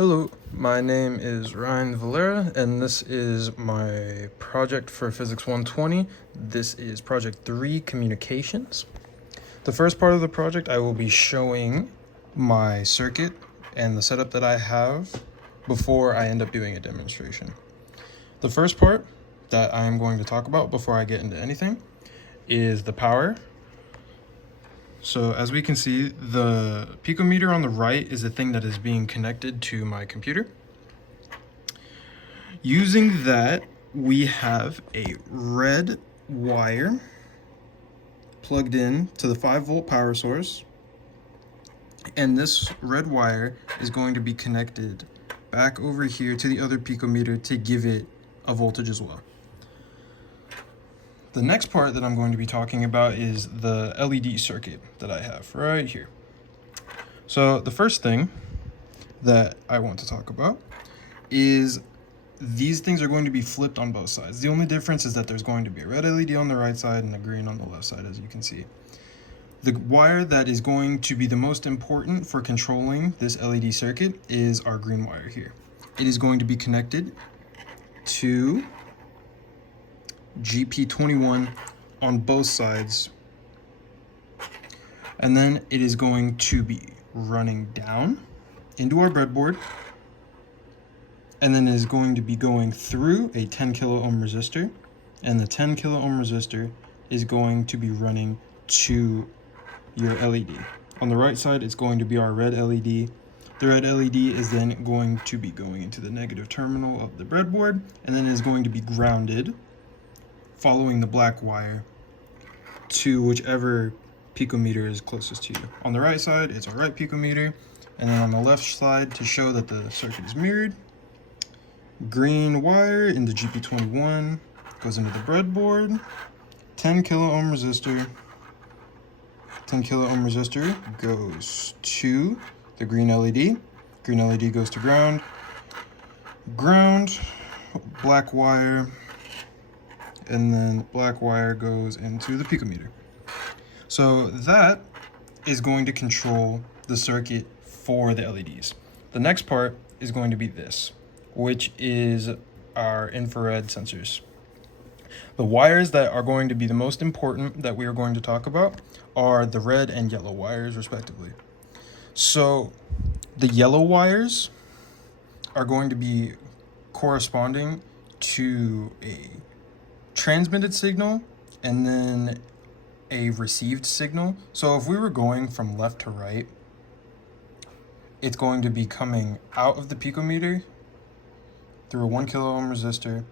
Hello, my name is Ryan Valera, and this is my project for Physics 120. This is Project 3, Communications. The first part of the project, I will be showing my circuit and the setup that I have before I end up doing a demonstration. The first part that I am going to talk about before I get into anything is the power. So as we can see, the picometer on the right is the thing that is being connected to my computer. Using that, we have a red wire plugged in to the 5-volt power source, and this red wire is going to be connected back over here to the other picometer to give it a voltage as well. The next part that I'm going to be talking about is the LED circuit that I have right here. So the first thing that I want to talk about is these things are going to be flipped on both sides. The only difference is that there's going to be a red LED on the right side and a green on the left side, as you can see. The wire that is going to be the most important for controlling this LED circuit is our green wire here. It is going to be connected to GP21 on both sides, and then it is going to be running down into our breadboard, and then it is going to be going through a 10 kilo ohm resistor, and the 10 kilo ohm resistor is going to be running to your LED. On the right side, it's going to be our red LED. The red LED is then going to be going into the negative terminal of the breadboard, and then is going to be grounded following the black wire to whichever picometer is closest to you. On the right side, it's our right picometer, and then on the left side, to show that the circuit is mirrored, green wire into GP21 goes into the breadboard, 10 kilo ohm resistor. 10 kilo ohm resistor goes to the green LED. Green LED goes to ground. Ground, black wire, and then black wire goes into the picometer. So that is going to control the circuit for the LEDs. The next part is going to be this, which is our infrared sensors. The wires that are going to be the most important that we are going to talk about are the red and yellow wires, respectively. So the yellow wires are going to be corresponding to a transmitted signal and then a received signal. So if we were going from left to right, it's going to be coming out of the picometer through a 1 kilo ohm resistor,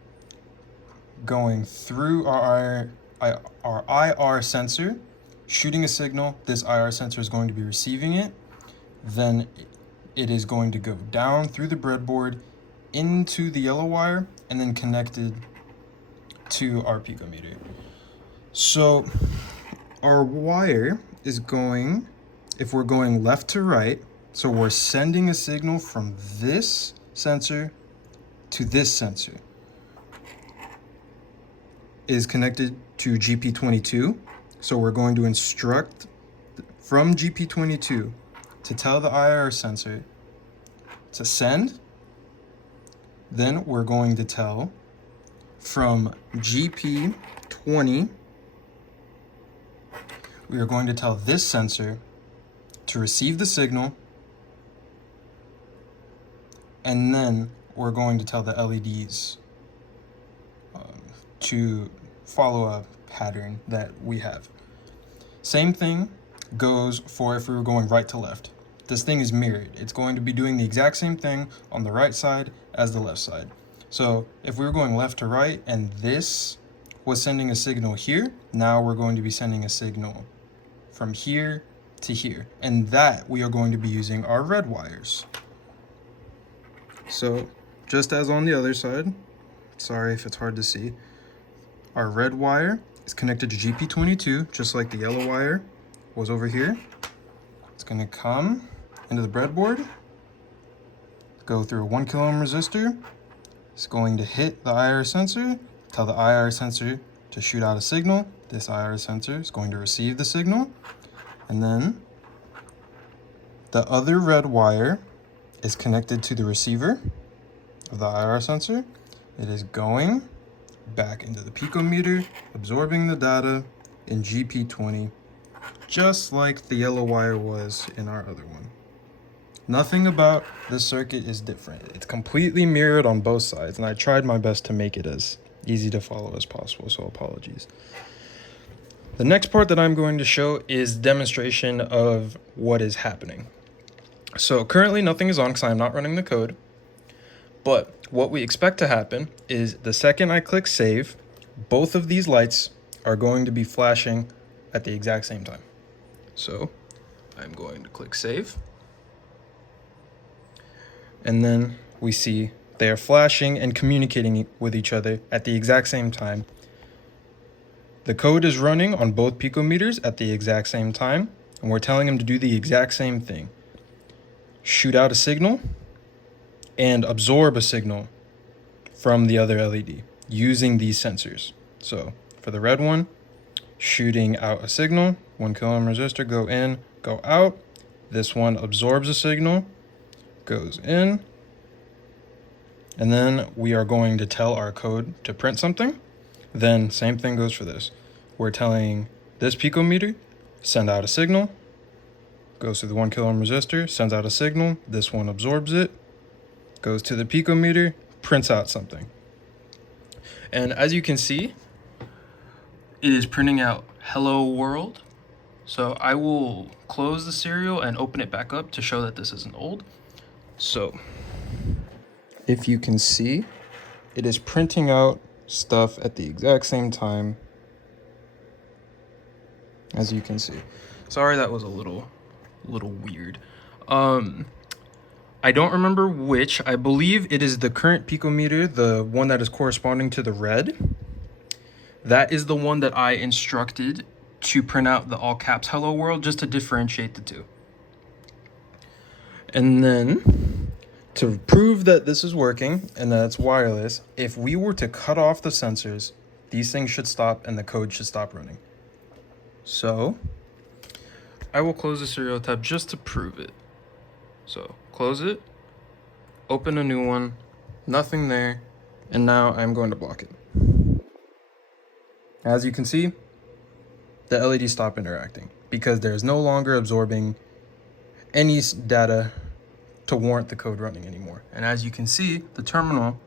going through our IR sensor, shooting a signal. This IR sensor is going to be receiving it. Then it is going to go down through the breadboard into the yellow wire and then connected to our picometer. So our wire is going, if we're going left to right, so we're sending a signal from this sensor to this sensor, is connected to GP22. So we're going to instruct from GP22 to tell the IR sensor to send. Then we're going to tell from GP20, we are going to tell this sensor to receive the signal, and then we're going to tell the LEDs to follow a pattern that we have. Same thing goes for if we were going right to left. This thing is mirrored. It's going to be doing the exact same thing on the right side as the left side. So if we were going left to right and this was sending a signal here, now we're going to be sending a signal from here to here. And that we are going to be using our red wires. So just as on the other side, sorry if it's hard to see, our red wire is connected to GP22, just like the yellow wire was over here. It's going to come into the breadboard, go through a 1 kilo ohm resistor. It's going to hit the IR sensor, tell the IR sensor to shoot out a signal. This IR sensor is going to receive the signal, and then the other red wire is connected to the receiver of the IR sensor. It is going back into the picometer, absorbing the data in GP20, just like the yellow wire was in our other one. Nothing about this circuit is different. It's completely mirrored on both sides, and I tried my best to make it as easy to follow as possible, so apologies. The next part that I'm going to show is demonstration of what is happening. So currently nothing is on because I'm not running the code, but what we expect to happen is the second I click save, both of these lights are going to be flashing at the exact same time. So I'm going to click save. And then we see they are flashing and communicating with each other at the exact same time. The code is running on both picometers at the exact same time, and we're telling them to do the exact same thing. Shoot out a signal and absorb a signal from the other LED using these sensors. So for the red one, shooting out a signal, 1 kilo ohm resistor, go in, go out. This one absorbs a signal, goes in, and then we are going to tell our code to print something. Then same thing goes for this. We're telling this picometer, send out a signal, goes to the 1 kilo ohm resistor, sends out a signal, this one absorbs it, goes to the picometer, prints out something. And as you can see, it is printing out hello world. So I will close the serial and open it back up to show that this isn't old. So if you can see, it is printing out stuff at the exact same time, as you can see. Sorry, that was a little weird. I don't remember which. I believe it is the current picometer, the one that is corresponding to the red. That is the one that I instructed to print out the all caps hello world, just to differentiate the two. And then to prove that this is working and that it's wireless, if we were to cut off the sensors, these things should stop and the code should stop running. So I will close the serial tab just to prove it. So close it, open a new one, nothing there, and now I'm going to block it. As you can see, the LED stopped interacting because there is no longer absorbing any data to warrant the code running anymore. And as you can see, the terminal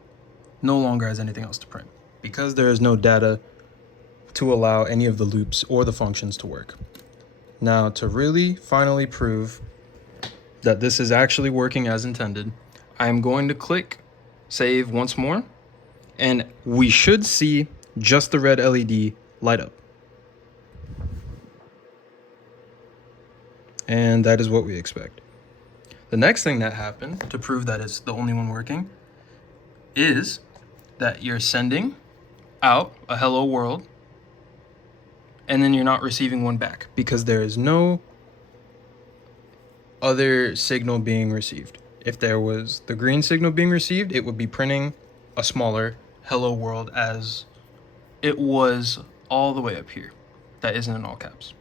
no longer has anything else to print because there is no data to allow any of the loops or the functions to work. Now, to really finally prove that this is actually working as intended, I am going to click save once more, and we should see just the red LED light up. And that is what we expect. The next thing that happened to prove that it's the only one working is that you're sending out a hello world and then you're not receiving one back because there is no other signal being received. If there was the green signal being received, it would be printing a smaller hello world as it was all the way up here. That isn't in all caps.